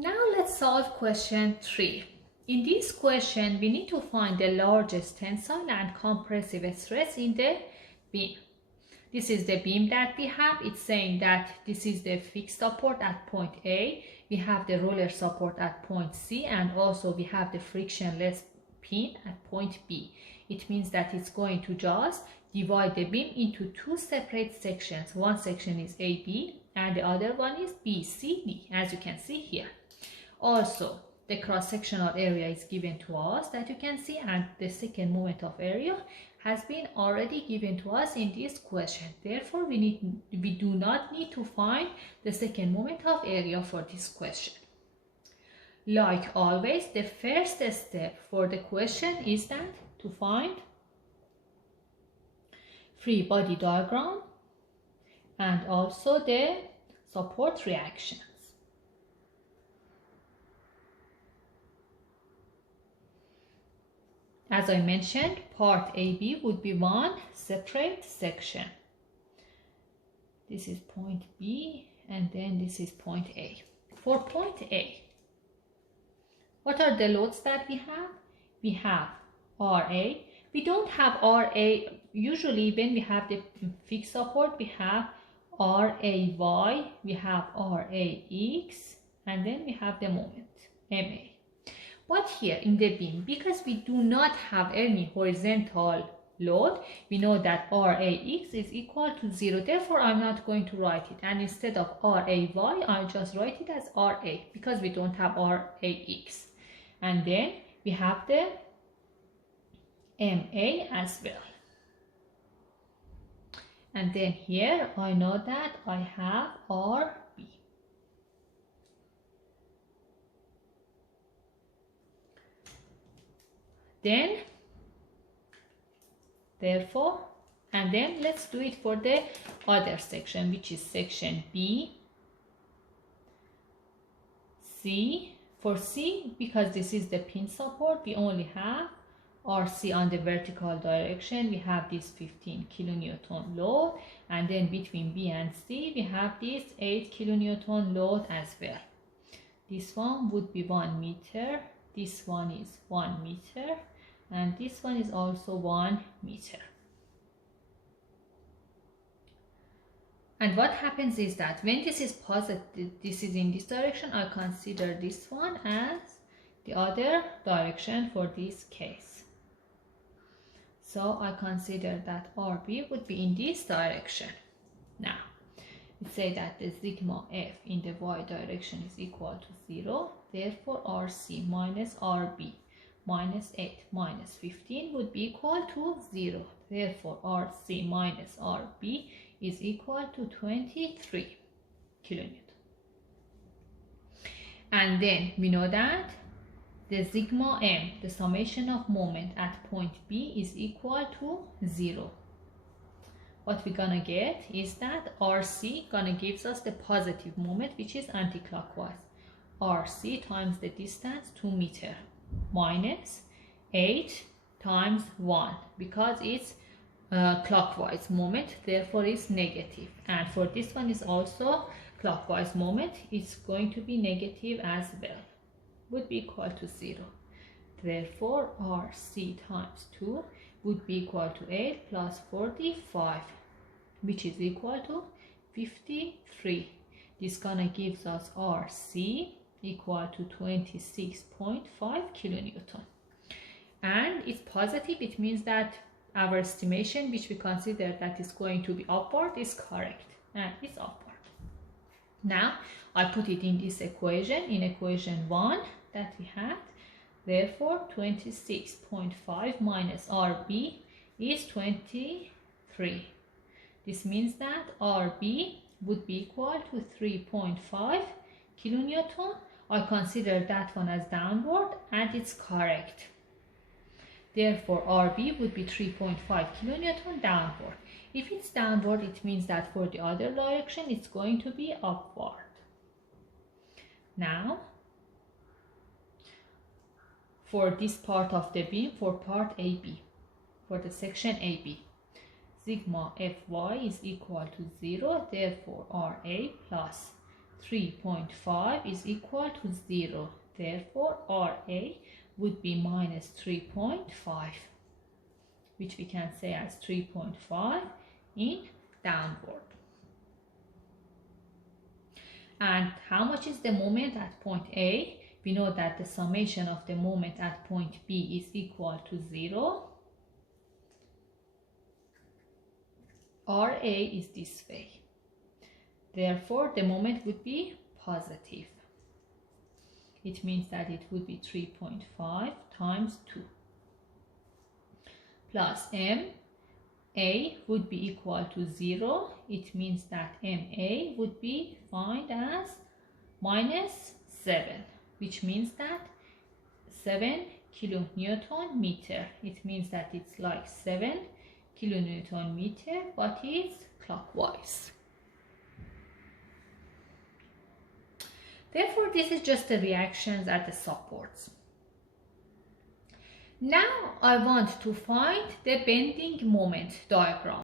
Now let's solve question 3. In this question, we need to find the largest tensile and compressive stress in the beam. This is the beam that we have. It's saying that this is the fixed support at point A. We have the roller support at point C, and also we have the frictionless pin at point B. It means that it's going to just divide the beam into two separate sections. One section is AB and the other one is BCD, as you can see here. Also, the cross-sectional area is given to us that you can see, and the second moment of area has been already given to us in this question. Therefore, we do not need to find the second moment of area for this question. Like always, the first step for the question is that to find free body diagram and also the support reactions. As I mentioned, part AB would be one separate section. This is point B and then this is point A. For point A, what are the loads that we have? We have RA. We don't have RA. Usually when we have the fixed support, we have RAY, we have RAX, and then we have the moment, MA. But here in the beam, because we do not have any horizontal load, we know that RAX is equal to 0. Therefore, I'm not going to write it. And instead of RAY, I'll just write it as RA because we don't have RAX. And then we have the MA as well. And then here I know that I have RB. Then, therefore, and then let's do it for the other section, which is section B, C. For C, because this is the pin support, we only have RC on the vertical direction. We have this 15 kilonewton load, and then between B and C, we have this 8 kilonewton load as well. This one would be 1 meter. This one is 1 meter. And this one is also 1 meter. And what happens is that when this is positive, this is in this direction, I consider this one as the other direction for this case. So I consider that RB would be in this direction. Now, we say that the sigma F in the y direction is equal to 0. Therefore, RC minus RB minus 8 minus 15 would be equal to 0. Therefore, RC minus RB is equal to 23 kilonewton. And then we know that the sigma M, the summation of moment at point B, is equal to 0. What we're gonna get is that RC gonna gives us the positive moment, which is anti-clockwise. RC times the distance 2 meter minus 8 times 1, because it's clockwise moment, therefore it's negative. And for this one is also clockwise moment, it's going to be negative as well, would be equal to 0. Therefore RC times 2 would be equal to 8 plus 45, which is equal to 53. This gonna gives us RC equal to 26.5 kilonewton. And it's positive, it means that our estimation, which we consider that is going to be upward, is correct, and it's upward. Now I put it in this equation, in equation 1 that we had. Therefore 26.5 minus RB is 23. This means that RB would be equal to 3.5 kilonewton. I consider that one as downward, and it's correct. Therefore, RB would be 3.5 kilonewton downward. If it's downward, it means that for the other direction, it's going to be upward. Now, for this part of the beam, for part AB, for the section AB, sigma Fy is equal to 0. Therefore, Ra plus 3.5 is equal to 0. Therefore, RA would be minus 3.5, which we can say as 3.5 in downward. And how much is the moment at point A? We know that the summation of the moment at point B is equal to 0. RA is this way. Therefore, the moment would be positive. It means that it would be 3.5 times 2 plus MA would be equal to 0. It means that MA would be defined as minus 7, which means that 7 kilonewton meter. It means that it's like 7 kilonewton meter, but it's clockwise. Therefore, this is just the reactions at the supports. Now I want to find the bending moment diagram.